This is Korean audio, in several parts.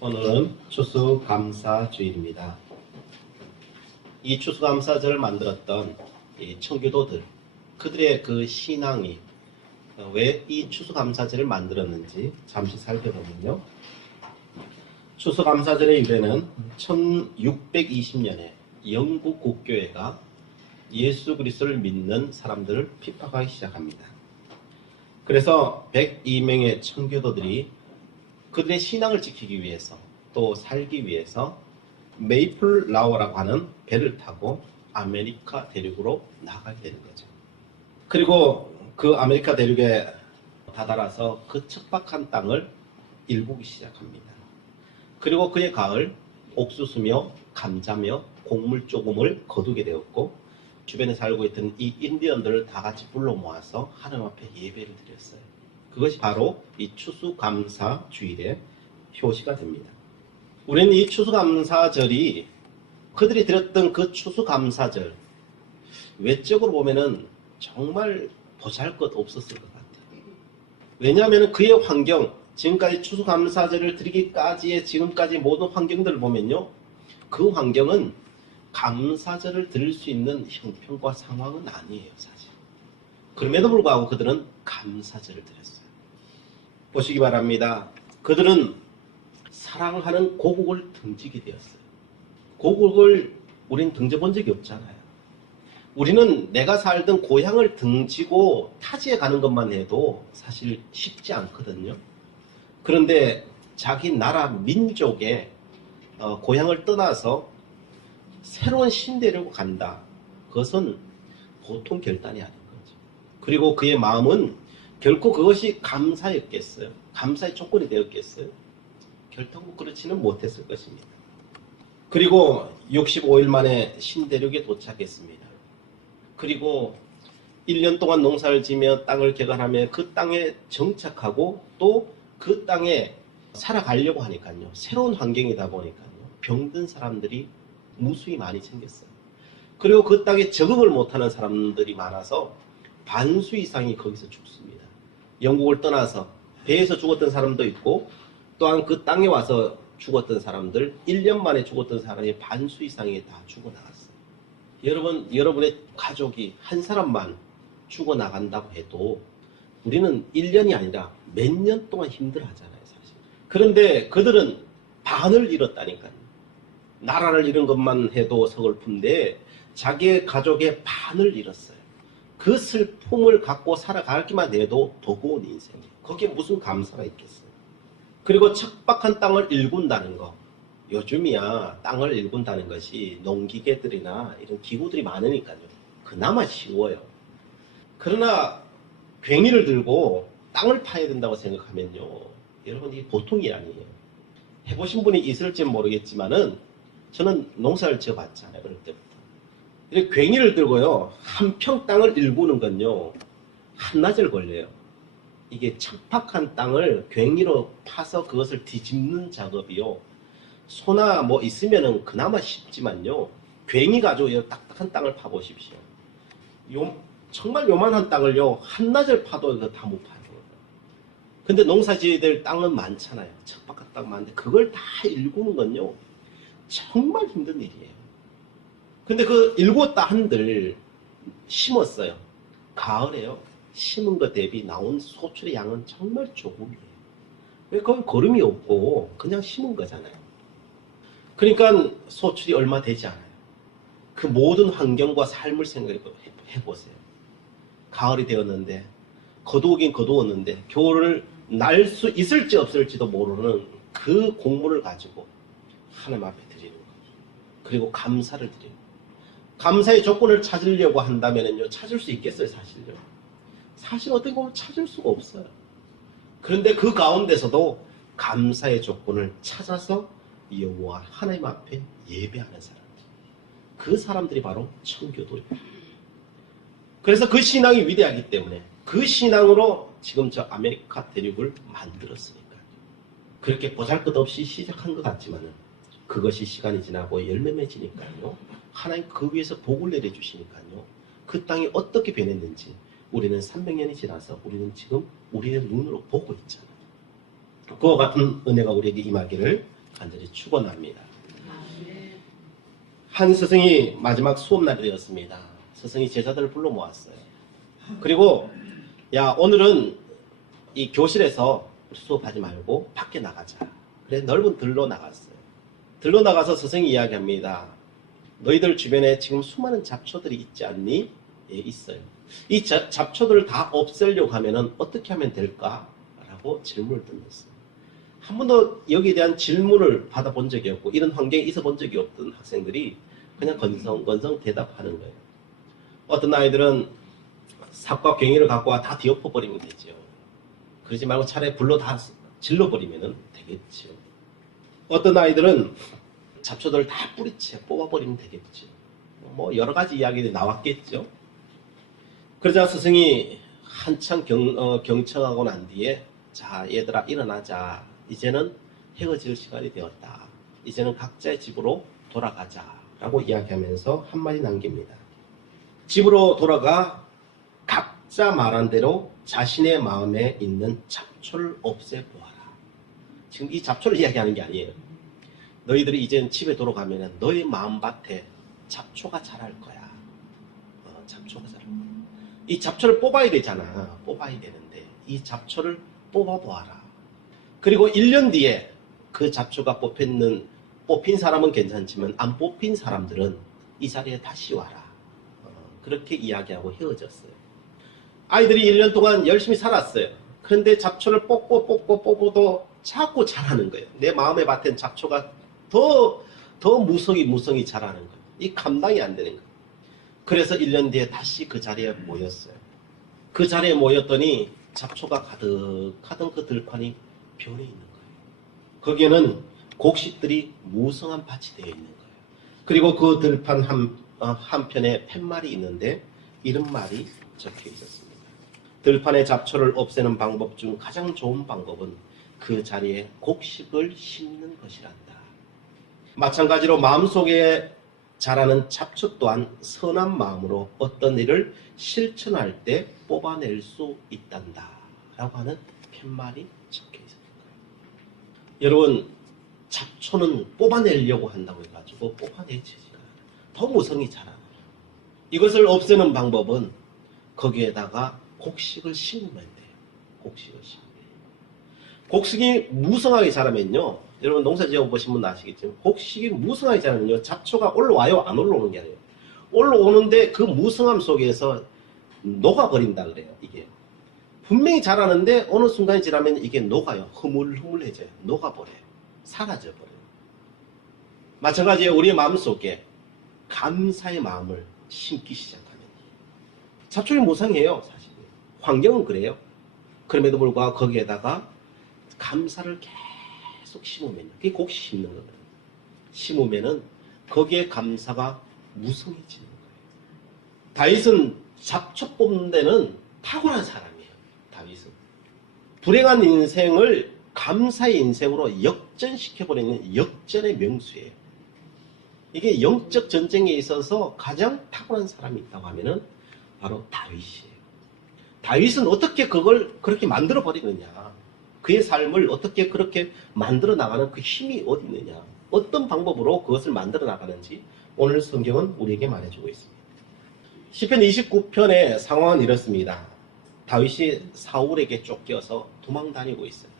오늘은 추수감사주일입니다. 이 추수감사절을 만들었던 이 청교도들, 그들의 그 신앙이 왜 이 추수감사절을 만들었는지 잠시 살펴보면요. 추수감사절의 유래는 1620년에 영국 국교회가 예수 그리스도를 믿는 사람들을 핍박하기 시작합니다. 그래서 102명의 청교도들이 그들의 신앙을 지키기 위해서 또 살기 위해서 메이플라워라고 하는 배를 타고 아메리카 대륙으로 나가게 되는 거죠. 그리고 그 아메리카 대륙에 다다라서 그 척박한 땅을 일구기 시작합니다. 그리고 그의 가을 옥수수며 감자며 곡물 조금을 거두게 되었고, 주변에 살고 있던 이 인디언들을 다 같이 불러 모아서 하나님 앞에 예배를 드렸어요. 그것이 바로 이 추수감사주일의 표시가 됩니다. 우리는 이 추수감사절이 그들이 드렸던 그 추수감사절, 외적으로 보면은 정말 보잘것없었을 것 같아요. 왜냐하면 그의 환경, 지금까지 추수감사절을 드리기까지의 지금까지 모든 환경들을 보면요, 그 환경은 감사절을 드릴 수 있는 형편과 상황은 아니에요, 사실. 그럼에도 불구하고 그들은 감사절을 드렸어요. 보시기 바랍니다. 그들은 사랑하는 고국을 등지게 되었어요. 고국을 우린 등져본 적이 없잖아요. 우리는 내가 살던 고향을 등지고 타지에 가는 것만 해도 사실 쉽지 않거든요. 그런데 자기 나라 민족의 고향을 떠나서 새로운 신대륙으로 간다. 그것은 보통 결단이 아닌 거죠. 그리고 그의 마음은 결코 그것이 감사였겠어요? 감사의 조건이 되었겠어요? 결코 그렇지는 못했을 것입니다. 그리고 65일 만에 신대륙에 도착했습니다. 그리고 1년 동안 농사를 지며 땅을 개간하며 그 땅에 정착하고 또 그 땅에 살아가려고 하니까요. 새로운 환경이다 보니까요. 병든 사람들이 무수히 많이 생겼어요. 그리고 그 땅에 적응을 못하는 사람들이 많아서 반수 이상이 거기서 죽습니다. 영국을 떠나서 배에서 죽었던 사람도 있고, 또한 그 땅에 와서 죽었던 사람들, 1년 만에 죽었던 사람이 반수 이상이 다 죽어나갔어요. 여러분의 가족이 한 사람만 죽어나간다고 해도 우리는 1년이 아니라 몇 년 동안 힘들어하잖아요, 사실. 그런데 그들은 반을 잃었다니까요. 나라를 잃은 것만 해도 서글픈데 자기의 가족의 반을 잃었어요. 그 슬픔을 갖고 살아가기만 해도 도구온 인생이에요. 거기에 무슨 감사가 있겠어요. 그리고 척박한 땅을 일군다는 거. 요즘이야 땅을 일군다는 것이 농기계들이나 이런 기구들이 많으니까요. 그나마 쉬워요. 그러나 괭이를 들고 땅을 파야 된다고 생각하면요. 여러분, 이게 보통 일 아니에요. 해보신 분이 있을지 모르겠지만은 저는 농사를 지어봤잖아요. 어릴 때부터. 괭이를 들고요. 한 평 땅을 일구는 건요. 한낮을 걸려요. 이게 척박한 땅을 괭이로 파서 그것을 뒤집는 작업이요. 소나 뭐 있으면은 그나마 쉽지만요. 괭이 가지고 딱딱한 땅을 파보십시오. 정말 요만한 땅을요. 한낮을 파도 이거 다 못 파요. 근데 농사 지어야 될 땅은 많잖아요. 척박한 땅 많은데 그걸 다 일구는 건요. 정말 힘든 일이에요. 근데 그 일구었다 한들 심었어요. 가을에요. 심은 것 대비 나온 소출의 양은 정말 조금이에요. 왜 거기 거름이 없고 그냥 심은 거잖아요. 그러니까 소출이 얼마 되지 않아요. 그 모든 환경과 삶을 생각해보세요. 가을이 되었는데 거두긴 거두었는데 겨울을 날 수 있을지 없을지도 모르는 그 곡물을 가지고 하나님 앞에 드리는 거죠. 그리고 감사를 드리는 거예요. 감사의 조건을 찾으려고 한다면요, 찾을 수 있겠어요, 사실요? 사실 어떻게 보면 찾을 수가 없어요. 그런데 그 가운데서도 감사의 조건을 찾아서 여호와 하나님 앞에 예배하는 사람들, 그 사람들이 바로 청교도입니다. 그래서 그 신앙이 위대하기 때문에 그 신앙으로 지금 저 아메리카 대륙을 만들었으니까요. 그렇게 보잘것없이 시작한 것 같지만은 그것이 시간이 지나고 열매 맺으니까요. 하나님 그 위에서 복을 내려주시니까요. 그 땅이 어떻게 변했는지 우리는 300년이 지나서 우리는 지금 우리의 눈으로 보고 있잖아요. 그와 같은 은혜가 우리에게 임하기를 간절히 축원합니다. 한 스승이 마지막 수업날이 되었습니다. 스승이 제자들을 불러 모았어요. 그리고 야, 오늘은 이 교실에서 수업하지 말고 밖에 나가자. 그래 넓은 들로 나갔어요. 들로 나가서 스승이 이야기합니다. 너희들 주변에 지금 수많은 잡초들이 있지 않니? 예, 있어요. 이 잡초들을 다 없애려고 하면은 어떻게 하면 될까? 라고 질문을 던졌어요. 한 번도 여기에 대한 질문을 받아본 적이 없고 이런 환경에 있어 본 적이 없던 학생들이 그냥 건성 대답하는 거예요. 어떤 아이들은 삽과 괭이를 갖고 와 다 뒤엎어버리면 되죠. 그러지 말고 차라리 불로 다 질러버리면 되겠죠. 어떤 아이들은 잡초들을 다 뿌리채 뽑아버리면 되겠죠. 뭐 여러 가지 이야기들이 나왔겠죠. 그러자 스승이 한참 경청하고 난 뒤에 자 얘들아 일어나자. 이제는 헤어질 시간이 되었다. 이제는 각자의 집으로 돌아가자 라고 이야기하면서 한마디 남깁니다. 집으로 돌아가 각자 말한 대로 자신의 마음에 있는 잡초를 없애보아라. 지금 이 잡초를 이야기하는 게 아니에요. 너희들이 이제 집에 돌아가면 너의 마음밭에 잡초가 자랄 거야. 잡초가 자랄 거야. 이 잡초를 뽑아야 되잖아. 뽑아야 되는데 이 잡초를 뽑아보아라. 그리고 1년 뒤에 그 잡초가 뽑힌 사람은 괜찮지만 안 뽑힌 사람들은 이 자리에 다시 와라. 그렇게 이야기하고 헤어졌어요. 아이들이 1년 동안 열심히 살았어요. 그런데 잡초를 뽑고도 자꾸 자라는 거예요. 내 마음의 밭엔 잡초가 더 무성히 자라는 거예요. 이 감당이 안 되는 거예요. 그래서 1년 뒤에 다시 그 자리에 모였어요. 그 자리에 모였더니 잡초가 가득하던 그 들판이 변해 있는 거예요. 거기에는 곡식들이 무성한 밭이 되어 있는 거예요. 그리고 그 들판 한편에 팻말이 있는데 이런 말이 적혀 있었습니다. 들판의 잡초를 없애는 방법 중 가장 좋은 방법은 그 자리에 곡식을 심는 것이란다. 마찬가지로 마음속에 자라는 잡초 또한 선한 마음으로 어떤 일을 실천할 때 뽑아낼 수 있단다 라고 하는 팻말이 적혀 있습니다. 여러분, 잡초는 뽑아내려고 한다고 해가지고 뽑아내지가 않아요. 더 무성히 자라나요. 이것을 없애는 방법은 거기에다가 곡식을 심으면 돼요. 곡식을 심으면. 곡식이 무성하게 자라면요. 여러분 농사 지어보신 분 아시겠지만 곡식이 무성하게 자라면요. 잡초가 올라와요? 안 올라오는 게 아니에요. 올라오는데 그 무성함 속에서 녹아버린다 그래요. 이게. 분명히 자라는데 어느 순간이 지나면 이게 녹아요. 흐물흐물해져요. 녹아버려요. 사라져버려요. 마찬가지로 우리의 마음속에 감사의 마음을 심기 시작하면 잡초이 무성해요. 사실. 환경은 그래요. 그럼에도 불구하고 거기에다가 감사를 계속 심으면 그게 곡식 심는 거예요. 심으면은 거기에 감사가 무성해지는 거예요. 다윗은 잡초 뽑는 데는 탁월한 사람이에요. 다윗은 불행한 인생을 감사의 인생으로 역전시켜버리는 역전의 명수예요. 이게 영적 전쟁에 있어서 가장 탁월한 사람이 있다고 하면은 바로 다윗이에요. 다윗은 어떻게 그걸 그렇게 만들어 버리느냐? 그의 삶을 어떻게 그렇게 만들어 나가는 그 힘이 어디 있느냐? 어떤 방법으로 그것을 만들어 나가는지 오늘 성경은 우리에게 말해주고 있습니다. 시편 29편의 상황은 이렇습니다. 다윗이 사울에게 쫓겨서 도망 다니고 있어요.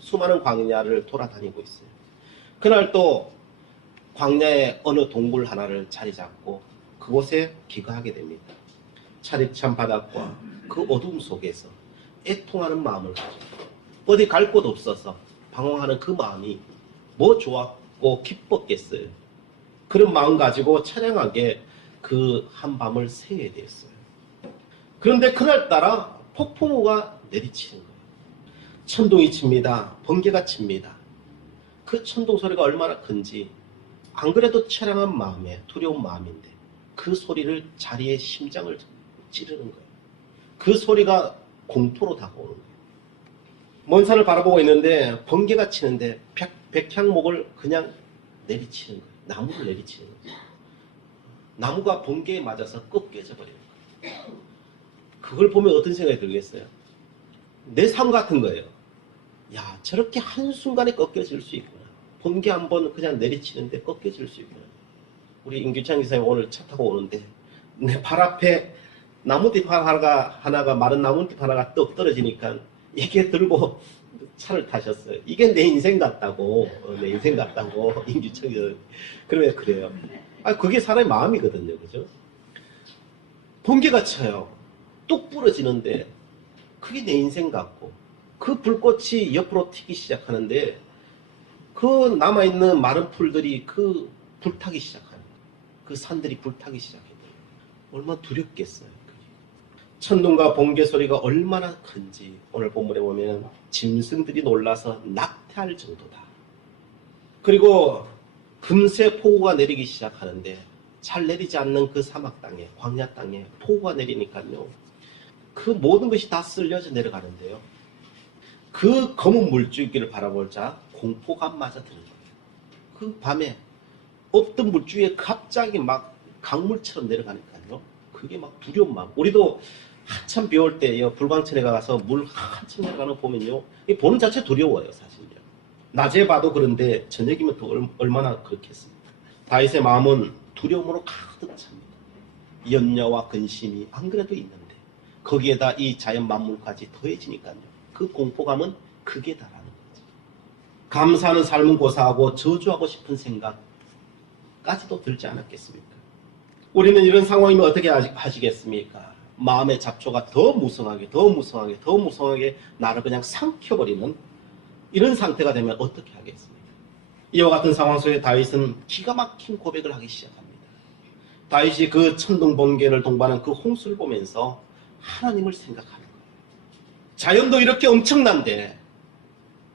수많은 광야를 돌아다니고 있어요. 그날 또 광야의 어느 동굴 하나를 자리 잡고 그곳에 기거하게 됩니다. 차디찬 바닷과 그 어둠 속에서 애통하는 마음을 가지고 어디 갈 곳 없어서 방황하는 그 마음이 뭐 좋았고 기뻤겠어요. 그런 마음 가지고 찬양하게 그 한밤을 새게 되었어요. 그런데 그날따라 폭풍우가 내리치는 거예요. 천둥이 칩니다. 번개가 칩니다. 그 천둥 소리가 얼마나 큰지 안 그래도 처량한 마음에 두려운 마음인데 그 소리를 자리에 심장을 찌르는 거예요. 그 소리가 공포로 다가오는 거예요. 먼 산을 바라보고 있는데 번개가 치는데 백향목을 그냥 내리치는 거예요. 나무를 내리치는 거예요. 나무가 번개에 맞아서 꺾여져 버리는 거예요. 그걸 보면 어떤 생각이 들겠어요? 내 삶 같은 거예요. 야, 저렇게 한순간에 꺾여질 수 있구나. 번개 한번 그냥 내리치는데 꺾여질 수 있고요. 우리 임규창 기사님 오늘 차 타고 오는데 내 발 앞에 나뭇잎 하나가 마른 나뭇잎 하나가 떡 떨어지니까 이게 들고 차를 타셨어요. 이게 내 인생 같다고, 내 인생 같다고 임규창 기사님. 그러면 그래요. 그게 사람의 마음이거든요, 그죠? 번개가 쳐요. 뚝 부러지는데 그게 내 인생 같고 그 불꽃이 옆으로 튀기 시작하는데 그 남아있는 마른 풀들이 그 불타기 시작하는 거예요. 그 산들이 불타기 시작해요. 얼마나 두렵겠어요. 천둥과 번개 소리가 얼마나 큰지 오늘 본문에 보면 짐승들이 놀라서 낙태할 정도다. 그리고 금세 폭우가 내리기 시작하는데 잘 내리지 않는 그 사막 땅에, 광야 땅에 폭우가 내리니까요. 그 모든 것이 다 쓸려져 내려가는데요. 그 검은 물줄기를 바라보자 공포감마저 드는 거예요. 그 밤에 없던 물줄기에 갑자기 막 강물처럼 내려가니까요. 그게 막 두려운 마음. 우리도 한참 비 올 때요. 불광천에 가서 물 한참 내려가는 거 보면요. 보는 자체 두려워요, 사실요. 낮에 봐도 그런데 저녁이면 또 얼마나 그렇겠습니까? 다윗의 마음은 두려움으로 가득 찹니다. 염려와 근심이 안 그래도 있는데 거기에다 이 자연 만물까지 더해지니까요. 그 공포감은 극에 달하는 거죠. 감사하는 삶은 고사하고 저주하고 싶은 생각까지도 들지 않았겠습니까? 우리는 이런 상황이면 어떻게 하시겠습니까? 마음의 잡초가 더 무성하게 나를 그냥 삼켜버리는 이런 상태가 되면 어떻게 하겠습니까? 이와 같은 상황 속에 다윗은 기가 막힌 고백을 하기 시작합니다. 다윗이 그 천둥 번개를 동반한 그 홍수를 보면서 하나님을 생각하는 거예요. 자연도 이렇게 엄청난데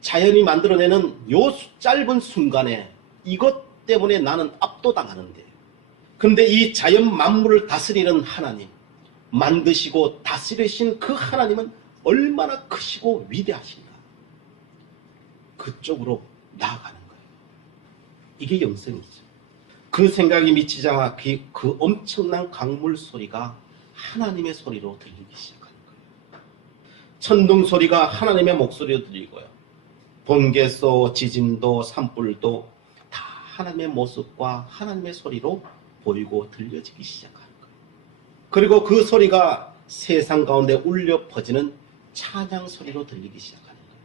자연이 만들어내는 요 짧은 순간에 이것 때문에 나는 압도당하는데 그런데 이 자연 만물을 다스리는 하나님, 만드시고 다스리신 그 하나님은 얼마나 크시고 위대하신가. 그쪽으로 나아가는 거예요. 이게 영성이죠. 그 생각이 미치자 그 엄청난 강물 소리가 하나님의 소리로 들리기 시작하는 거예요. 천둥 소리가 하나님의 목소리로 들리고요. 번개소, 지진도, 산불도 다 하나님의 모습과 하나님의 소리로 보이고 들려지기 시작하는 거예요. 그리고 그 소리가 세상 가운데 울려 퍼지는 찬양 소리로 들리기 시작하는 거예요.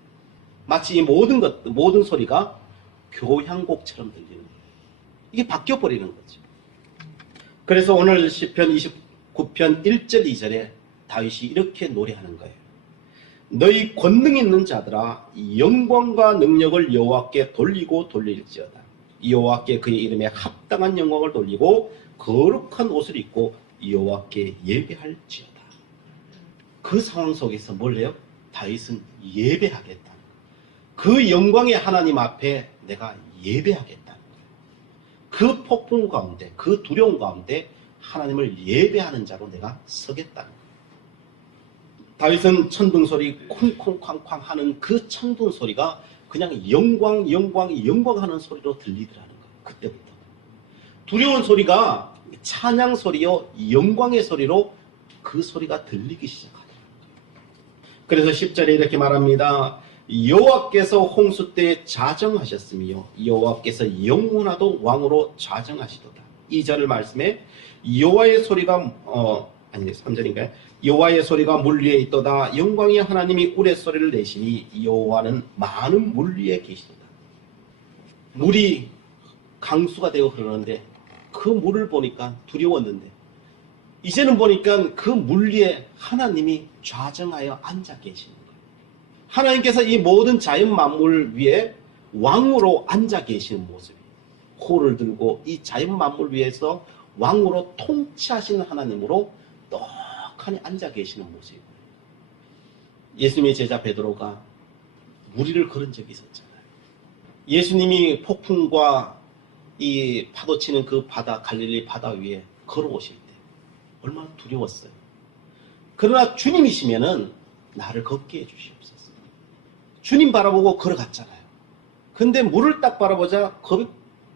마치 이 모든 소리가 교향곡처럼 들리는 거예요. 이게 바뀌어버리는 거죠. 그래서 오늘 시편 29편 1절 2절에 다윗이 이렇게 노래하는 거예요. 너희 권능 있는 자들아 영광과 능력을 여호와께 돌리고 돌릴지어다. 여호와께 그의 이름에 합당한 영광을 돌리고 거룩한 옷을 입고 여호와께 예배할지어다. 그 상황 속에서 뭘 해요? 다윗은 예배하겠다. 그 영광의 하나님 앞에 내가 예배하겠다. 그 폭풍 가운데, 그 두려움 가운데 하나님을 예배하는 자로 내가 서겠다는 거예요. 다윗은 천둥 소리 쿵쿵쾅쾅 하는 그 천둥 소리가 그냥 영광 하는 소리로 들리더라는 거예요. 그때부터. 두려운 소리가 찬양 소리요, 영광의 소리로 그 소리가 들리기 시작하더라는 거예요. 그래서 10절에 이렇게 말합니다. 여호와께서 홍수 때 자정하셨으며 여호와께서 영원하도 왕으로 자정하시도다. 2절 말씀에 여호와의 소리가 3절인가요? 여호와의 소리가 물 위에 있도다. 영광의 하나님이 우레소리를 내시니 여호와는 많은 물 위에 계시도다. 물이 강수가 되어 흐르는데 그 물을 보니까 두려웠는데 이제는 보니까 그 물 위에 하나님이 좌정하여 앉아 계시는 거예요. 하나님께서 이 모든 자연 만물 위에 왕으로 앉아 계시는 모습이에요. 호를 들고 이 자연 만물 위에서 왕으로 통치하시는 하나님으로 떡하니 앉아 계시는 모습이에요. 예수님의 제자 베드로가 무리를 걸은 적이 있었잖아요. 예수님이 폭풍과 이 파도치는 그 바다, 갈릴리 바다 위에 걸어오실 때 얼마나 두려웠어요. 그러나 주님이시면은 나를 걷게 해주시옵소서. 주님 바라보고 걸어갔잖아요. 근데 물을 딱 바라보자 겁이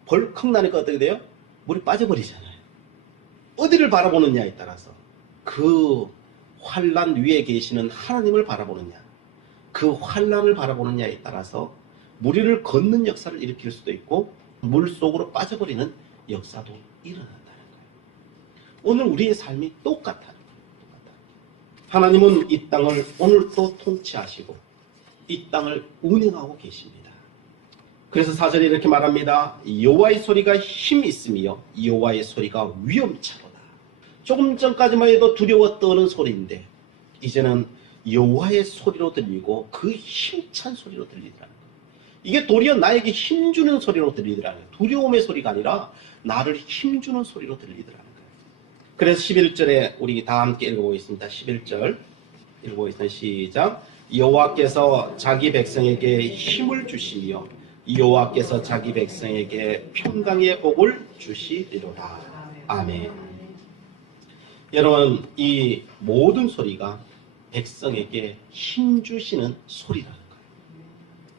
벌컥 나니까 어떻게 돼요? 물이 빠져버리잖아요. 어디를 바라보느냐에 따라서 그 환난 위에 계시는 하나님을 바라보느냐, 그 환난을 바라보느냐에 따라서 물 위를 걷는 역사를 일으킬 수도 있고 물 속으로 빠져버리는 역사도 일어난다는 거예요. 오늘 우리의 삶이 똑같아요. 하나님은 이 땅을 오늘도 통치하시고 이 땅을 운행하고 계십니다. 그래서 4절에 이렇게 말합니다. 여호와의 소리가 힘이 있으며 여호와의 소리가 위엄차로다. 조금 전까지만 해도 두려워 떠는 소리인데 이제는 여호와의 소리로 들리고 그 힘찬 소리로 들리더라는 거예요. 이게 도리어 나에게 힘주는 소리로 들리더라는 거예요. 두려움의 소리가 아니라 나를 힘주는 소리로 들리더라는 거예요. 그래서 11절에 우리 다 함께 읽어보겠습니다. 11절 읽어보겠습니다. 시작. 여호와께서 자기 백성에게 힘을 주시며 여호와께서 자기 백성에게 평강의 복을 주시리로다. 아멘. 여러분, 이 모든 소리가 백성에게 힘 주시는 소리라는 거예요.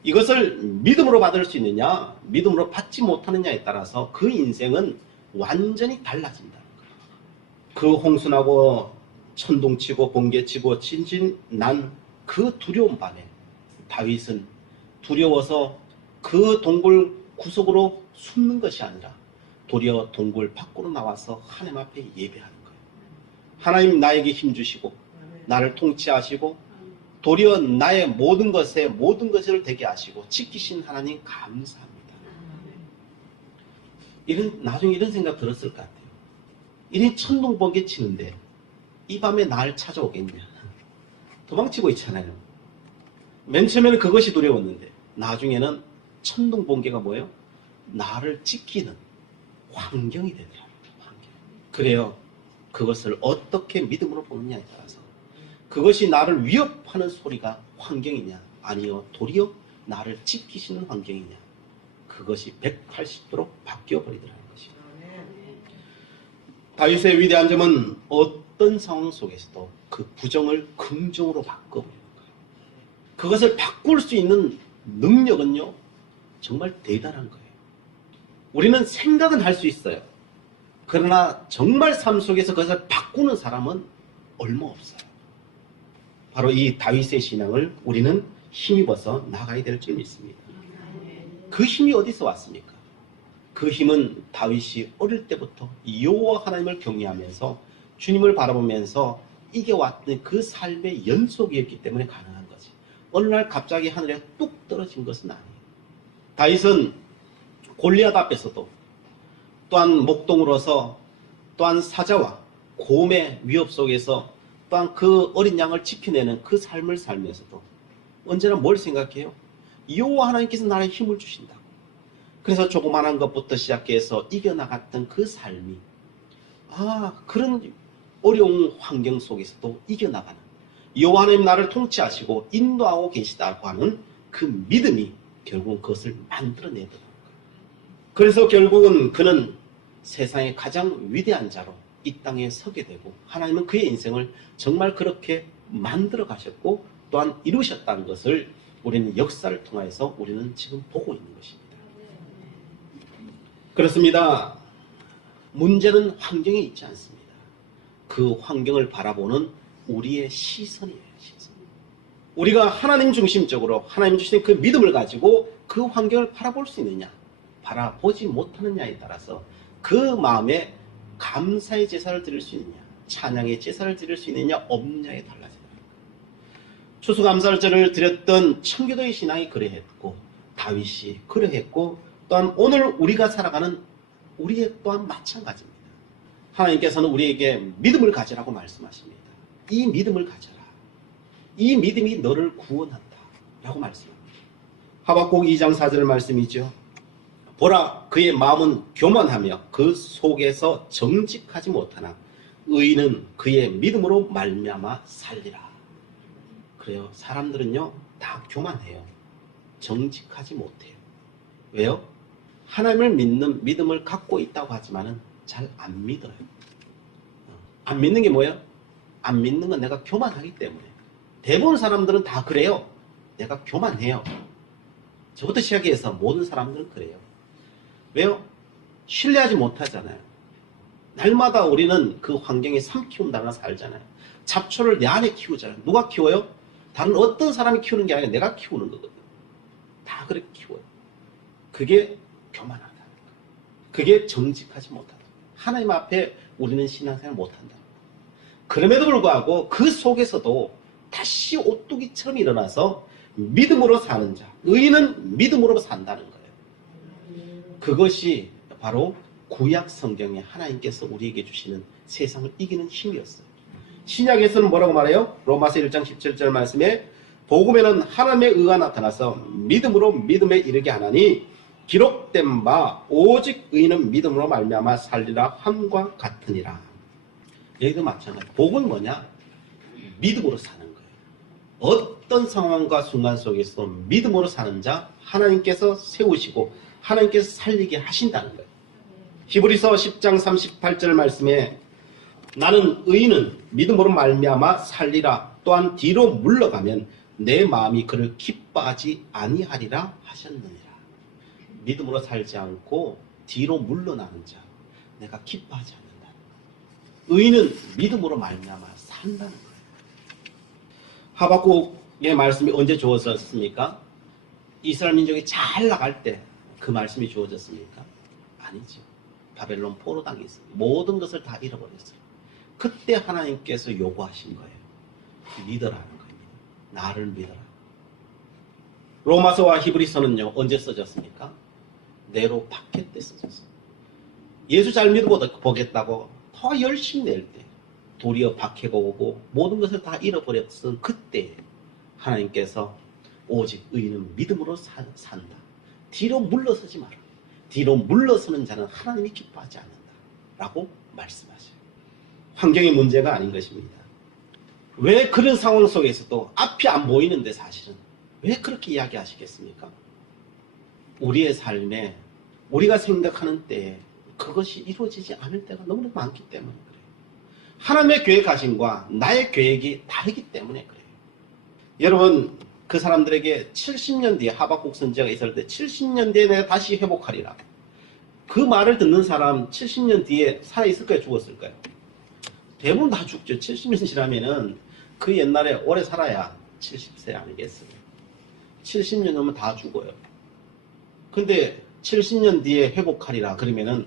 이것을 믿음으로 받을 수 있느냐, 믿음으로 받지 못하느냐에 따라서 그 인생은 완전히 달라진다는 거예요. 그 홍수나고 천둥치고 번개치고 진진난 그 두려움 밤에 다윗은 두려워서 그 동굴 구석으로 숨는 것이 아니라 도리어 동굴 밖으로 나와서 하나님 앞에 예배하는 거예요. 하나님 나에게 힘주시고 나를 통치하시고 도리어 나의 모든 것을 되게 하시고 지키신 하나님 감사합니다. 나중에 이런 생각 들었을 것 같아요. 이런 천둥 번개 치는데 이 밤에 날 찾아오겠냐. 도망치고 있잖아요. 맨 처음에는 그것이 두려웠는데 나중에는 천둥 번개가 뭐예요? 나를 지키는 환경이 되더라고요. 그래요. 그것을 어떻게 믿음으로 보느냐에 따라서 그것이 나를 위협하는 소리가 환경이냐 아니요 도리어 나를 지키시는 환경이냐 그것이 180도로 바뀌어 버리더라는 것입니다. 다윗의 위대한 점은 어떤 상황 속에서도 그 부정을 긍정으로 바꿔버리는 거예요. 그것을 바꿀 수 있는 능력은요 정말 대단한 거예요. 우리는 생각은 할 수 있어요. 그러나 정말 삶 속에서 그것을 바꾸는 사람은 얼마 없어요. 바로 이 다윗의 신앙을 우리는 힘입어서 나가야 될 줄 믿습니다. 그 힘이 어디서 왔습니까? 그 힘은 다윗이 어릴 때부터 여호와 하나님을 경외하면서 주님을 바라보면서 이겨왔던 그 삶의 연속이었기 때문에 가능한 거지. 어느 날 갑자기 하늘에 뚝 떨어진 것은 아니에요. 다윗은 골리앗 앞에서도 또한 목동으로서 또한 사자와 곰의 위협 속에서 또한 그 어린 양을 지켜내는 그 삶을 살면서도 언제나 뭘 생각해요? 여호와 하나님께서 나에게 힘을 주신다. 그래서 조그만한 것부터 시작해서 이겨나갔던 그 삶이 그런 어려운 환경 속에서도 이겨나가는 여호와 하나님 나를 통치하시고 인도하고 계시다고 하는 그 믿음이 결국은 그것을 만들어내더라고요. 그래서 결국은 그는 세상의 가장 위대한 자로 이 땅에 서게 되고 하나님은 그의 인생을 정말 그렇게 만들어 가셨고 또한 이루셨다는 것을 우리는 역사를 통해서 우리는 지금 보고 있는 것입니다. 그렇습니다. 문제는 환경에 있지 않습니다. 그 환경을 바라보는 우리의 시선이에요. 시선. 우리가 하나님 중심적으로 하나님 주신 그 믿음을 가지고 그 환경을 바라볼 수 있느냐 바라보지 못하느냐에 따라서 그 마음에 감사의 제사를 드릴 수 있느냐 찬양의 제사를 드릴 수 있느냐 없느냐에 달라져요. 추수감사절을 드렸던 청교도의 신앙이 그러했고 다윗이 그러했고 또한 오늘 우리가 살아가는 우리의 또한 마찬가지입니다. 하나님께서는 우리에게 믿음을 가지라고 말씀하십니다. 이 믿음을 가져라. 이 믿음이 너를 구원한다 라고 말씀합니다. 하박국 2장 4절 말씀이죠. 보라 그의 마음은 교만하며 그 속에서 정직하지 못하나 의인은 그의 믿음으로 말미암아 살리라. 그래요. 사람들은요 다 교만해요. 정직하지 못해요. 왜요? 하나님을 믿는 믿음을 갖고 있다고 하지만은 잘 안 믿어요. 안 믿는 게 뭐예요? 안 믿는 건 내가 교만하기 때문에. 대부분 사람들은 다 그래요. 내가 교만해요. 저부터 시작해서 모든 사람들은 그래요. 왜요? 신뢰하지 못하잖아요. 날마다 우리는 그 환경에 삶 키운다가 살잖아요. 잡초를 내 안에 키우잖아요. 누가 키워요? 다른 어떤 사람이 키우는 게 아니라 내가 키우는 거거든요. 다 그렇게 키워요. 그게 교만하다. 그게 정직하지 못하다. 하나님 앞에 우리는 신앙생활 못한다. 그럼에도 불구하고 그 속에서도 다시 오뚜기처럼 일어나서 믿음으로 사는 자, 의인은 믿음으로 산다는 거예요. 그것이 바로 구약 성경에 하나님께서 우리에게 주시는 세상을 이기는 힘이었어요. 신약에서는 뭐라고 말해요? 로마서 1장 17절 말씀에 복음에는 하나님의 의가 나타나서 믿음으로 믿음에 이르게 하나니 기록된 바 오직 의인은 믿음으로 말미암아 살리라 함과 같으니라. 여기도 마찬가지. 복은 뭐냐? 믿음으로 사는 거예요. 어떤 상황과 순간 속에서 믿음으로 사는 자 하나님께서 세우시고 하나님께서 살리게 하신다는 거예요. 히브리서 10장 38절 말씀에 나는 의인은 믿음으로 말미암아 살리라. 또한 뒤로 물러가면 내 마음이 그를 기뻐하지 아니하리라 하셨느니라. 믿음으로 살지 않고 뒤로 물러나는 자 내가 기뻐하지 않는다. 의인은 믿음으로 말미암아 산다는 거예요. 하박국의 말씀이 언제 주어졌습니까? 이스라엘 민족이 잘 나갈 때 그 말씀이 주어졌습니까? 아니죠. 바벨론 포로 당했어요. 모든 것을 다 잃어버렸어요. 그때 하나님께서 요구하신 거예요. 믿으라는 겁니다. 나를 믿어라. 로마서와 히브리서는요, 언제 써졌습니까? 네로 박해 때 써졌어요. 예수 잘 믿고 보겠다고 더 열심히 낼 때, 도리어 박해가 오고 모든 것을 다 잃어버렸던 그때 하나님께서 오직 의인은 믿음으로 산다. 뒤로 물러서지 마라. 뒤로 물러서는 자는 하나님이 기뻐하지 않는다. 라고 말씀하셔요. 환경의 문제가 아닌 것입니다. 왜 그런 상황 속에서도 앞이 안 보이는데 사실은 왜 그렇게 이야기하시겠습니까? 우리의 삶에 우리가 생각하는 때에 그것이 이루어지지 않을 때가 너무나 많기 때문에 그래요. 하나님의 계획하심과 나의 계획이 다르기 때문에 그래요. 여러분, 그 사람들에게 70년 뒤에 하박국 선지자가 있을 때 70년 뒤에 내가 다시 회복하리라. 그 말을 듣는 사람 70년 뒤에 살아있을까요? 죽었을까요? 대부분 다 죽죠. 70년 지나면은 그 옛날에 오래 살아야 70세 아니겠어요? 70년 넘으면 다 죽어요. 근데 70년 뒤에 회복하리라 그러면은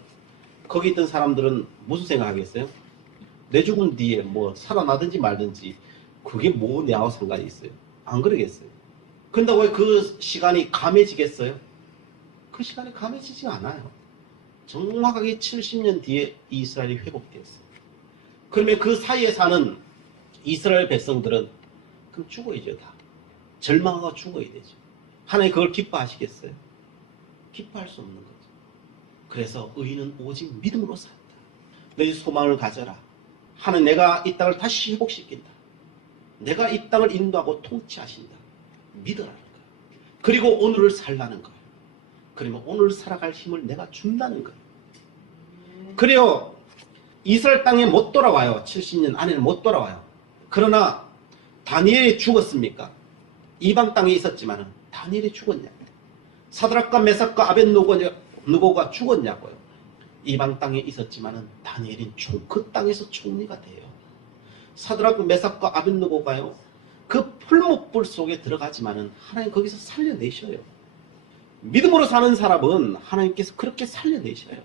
거기 있던 사람들은 무슨 생각하겠어요? 내 죽은 뒤에 뭐 살아나든지 말든지 그게 뭐 내하고 상관이 있어요? 안 그러겠어요? 그런다고 왜 그 시간이 감해지겠어요? 그 시간이 감해지지 않아요. 정확하게 70년 뒤에 이스라엘이 회복되었어요. 그러면 그 사이에 사는 이스라엘 백성들은 그럼 죽어야죠. 다 절망하고 죽어야 되죠. 하나님 그걸 기뻐하시겠어요? 기뻐할 수 없는 거죠. 그래서 의인은 오직 믿음으로 산다. 너희 소망을 가져라. 하나님 내가 이 땅을 다시 회복시킨다. 내가 이 땅을 인도하고 통치하신다. 믿으라는 거예요. 그리고 오늘을 살라는 거예요. 그러면 오늘 살아갈 힘을 내가 준다는 거예요. 그래요. 이스라엘 땅에 못 돌아와요. 70년 안에는 못 돌아와요. 그러나 다니엘이 죽었습니까? 이방 땅에 있었지만 다니엘이 죽었냐? 사드락과 메삭과 아벳느고가 죽었냐고요? 이방 땅에 있었지만 다니엘이 그 땅에서 총리가 돼요. 사드락, 메삭과 아벳느고가요, 그 풀목불 속에 들어가지만은 하나님 거기서 살려내셔요. 믿음으로 사는 사람은 하나님께서 그렇게 살려내셔요.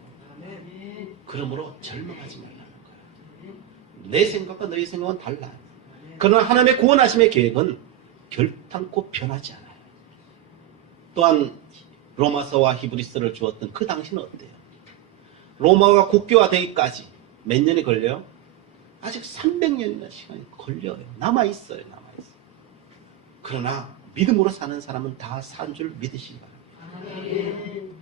그러므로 절망하지 말라는 거예요. 내 생각과 너의 생각은 달라요. 그러나 하나님의 구원하심의 계획은 결탄코 변하지 않아요. 또한 로마서와 히브리서를 주었던 그 당시는 어때요? 로마가 국교화되기까지 몇 년이 걸려요? 아직 300년이나 시간이 걸려요. 남아있어요. 그러나 믿음으로 사는 사람은 다 산 줄 믿으시기 바랍니다.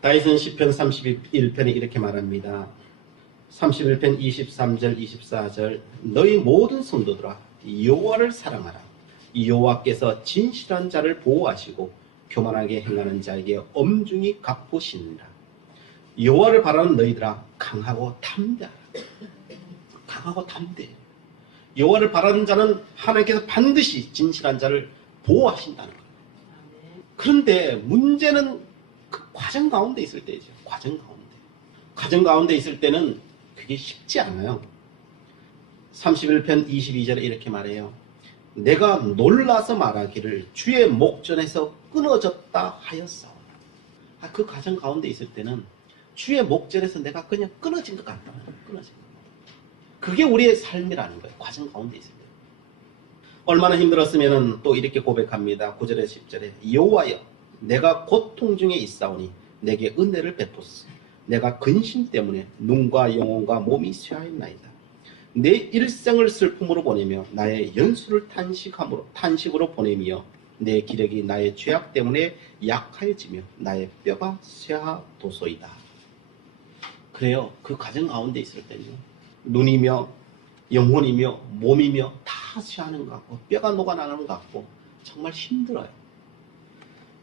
다윗은 시편 31편에 이렇게 말합니다. 31편 23절 24절 너희 모든 성도들아 여호와를 사랑하라. 여호와께서 진실한 자를 보호하시고 교만하게 행하는 자에게 엄중히 갚으시느니라. 여호와를 바라는 너희들아 강하고 담대하라. 강하고 담대해. 여호와를 바라는 자는 하나님께서 반드시 진실한 자를 보호하신다는 거예요. 그런데 문제는 그 과정 가운데 있을 때죠. 과정 가운데 있을 때는 그게 쉽지 않아요. 31편 22절에 이렇게 말해요. 내가 놀라서 말하기를 주의 목전에서 끊어졌다 하였사오나. 그 과정 가운데 있을 때는 주의 목전에서 내가 그냥 끊어진 것 같다. 끊어진 것 같다. 그게 우리의 삶이라는 거예요. 과정 가운데 있을 때. 얼마나 힘들었으면 또 이렇게 고백합니다. 9절에 10절에 여호와여 내가 고통 중에 있사오니 내게 은혜를 베푸소서. 내가 근심 때문에 눈과 영혼과 몸이 쇠하였나이다. 내 일생을 슬픔으로 보내며 나의 연수를 탄식으로 보내며 내 기력이 나의 죄악 때문에 약하여지며 나의 뼈가 쇠하도소이다. 그래요. 그 과정 가운데 있을 때는요. 눈이며 영혼이며 몸이며 다 쇠하는 것 같고 뼈가 녹아나는 것 같고 정말 힘들어요.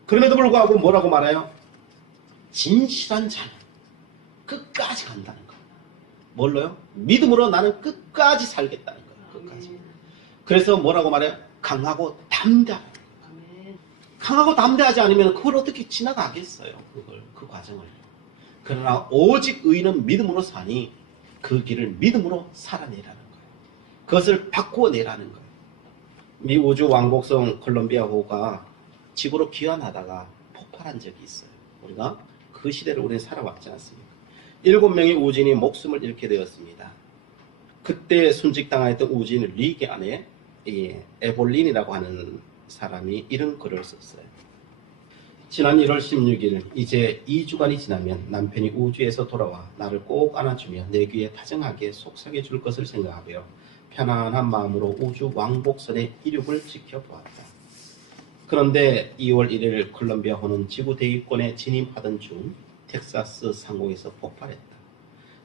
그럼에도 불구하고 뭐라고 말해요? 진실한 자는 끝까지 간다는 거예요. 뭘로요? 믿음으로 나는 끝까지 살겠다는 거예요. 끝까지. 그래서 뭐라고 말해요? 강하고 담대하다. 강하고 담대하지 않으면 그걸 어떻게 지나가겠어요? 그 과정을. 그러나 오직 의인은 믿음으로 사니 그 길을 믿음으로 살아내라는 거예요. 그것을 바꾸어내라는 거예요. 미 우주 왕복선 콜롬비아호가 지구로 귀환하다가 폭발한 적이 있어요. 우리가 그 시대를 우리는 살아왔지 않습니까? 7명의 우주인이 목숨을 잃게 되었습니다. 그때 순직당했던 우주인 리기 안에 에볼린이라고 하는 사람이 이런 글을 썼어요. 지난 1월 16일 이제 2주간이 지나면 남편이 우주에서 돌아와 나를 꼭 안아주며 내 귀에 다정하게 속삭여 줄 것을 생각하며 편안한 마음으로 우주 왕복선의 이륙을 지켜보았다. 그런데 2월 1일 콜롬비아호는 지구 대기권에 진입하던 중 텍사스 상공에서 폭발했다.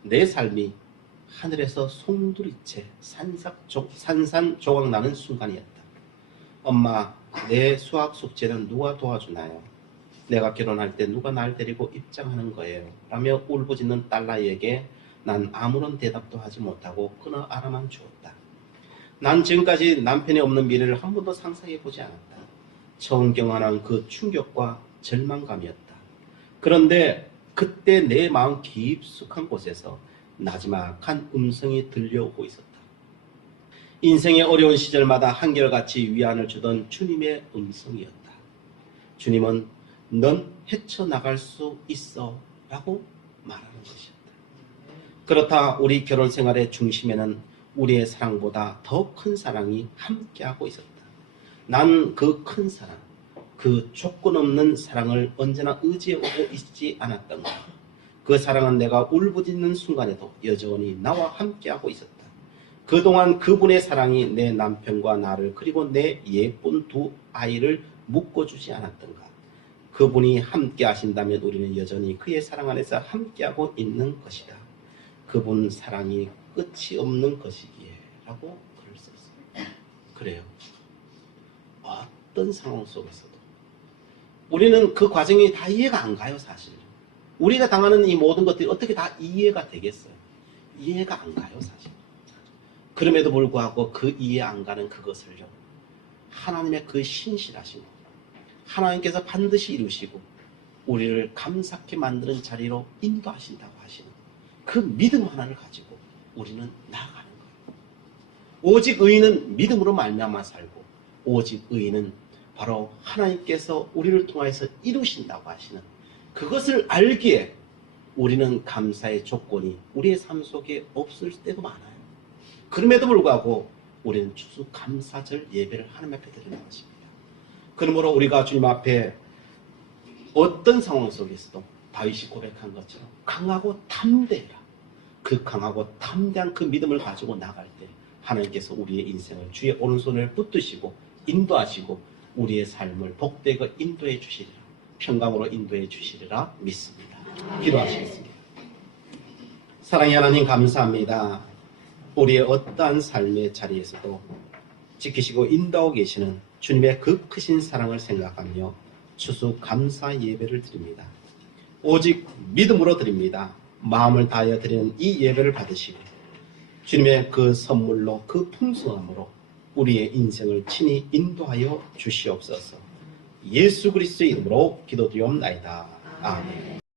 내 삶이 하늘에서 송두리째 산산조각 나는 순간이었다. 엄마, 내 수학 숙제는 누가 도와주나요? 내가 결혼할 때 누가 날 데리고 입장하는 거예요? 라며 울부짖는 딸아이에게 난 아무런 대답도 하지 못하고 끊어 알아만 주었다. 난 지금까지 남편이 없는 미래를 한 번도 상상해 보지 않았다. 처음 경험한 그 충격과 절망감이었다. 그런데 그때 내 마음 깊숙한 곳에서 나지막한 음성이 들려오고 있었다. 인생의 어려운 시절마다 한결같이 위안을 주던 주님의 음성이었다. 주님은 넌 헤쳐나갈 수 있어 라고 말하는 것이었다. 그렇다 우리 결혼 생활의 중심에는 우리의 사랑보다 더 큰 사랑이 함께하고 있었다. 난 그 큰 사랑, 그 조건 없는 사랑을 언제나 의지해오고 있지 않았던가. 그 사랑은 내가 울부짖는 순간에도 여전히 나와 함께하고 있었다. 그동안 그분의 사랑이 내 남편과 나를 그리고 내 예쁜 두 아이를 묶어주지 않았던가. 그분이 함께 하신다면 우리는 여전히 그의 사랑 안에서 함께하고 있는 것이다. 그분 사랑이 끝이 없는 것이기에 라고 글을 썼어요. 그래요. 어떤 상황 속에서도 우리는 그 과정이 다 이해가 안 가요. 사실 우리가 당하는 이 모든 것들이 어떻게 다 이해가 되겠어요? 이해가 안 가요. 사실 그럼에도 불구하고 그 이해 안 가는 그것을요 하나님의 그 신실하심으로 하나님께서 반드시 이루시고 우리를 감사케 만드는 자리로 인도하신다고 하시는 그 믿음 하나를 가지고 우리는 나아가는 거예요. 오직 의인은 믿음으로 말미암아 살고 오직 의인은 바로 하나님께서 우리를 통해서 이루신다고 하시는 그것을 알기에 우리는 감사의 조건이 우리의 삶 속에 없을 때도 많아요. 그럼에도 불구하고 우리는 추수감사절 예배를 하나님 앞에 드리는 것입니다. 그러므로 우리가 주님 앞에 어떤 상황 속에서도 다윗이 고백한 것처럼 강하고 담대해라. 그 강하고 담대한 그 믿음을 가지고 나갈 때 하나님께서 우리의 인생을 주의 오른손을 붙드시고 인도하시고 우리의 삶을 복되게 인도해 주시리라. 평강으로 인도해 주시리라 믿습니다. 기도하시겠습니다. 사랑의 하나님 감사합니다. 우리의 어떠한 삶의 자리에서도 지키시고 인도하고 계시는 주님의 그 크신 사랑을 생각하며 추수감사 예배를 드립니다. 오직 믿음으로 드립니다. 마음을 다하여 드리는 이 예배를 받으시고 주님의 그 선물로 그 풍성함으로 우리의 인생을 친히 인도하여 주시옵소서. 예수 그리스도의 이름으로 기도드리옵나이다. 아멘.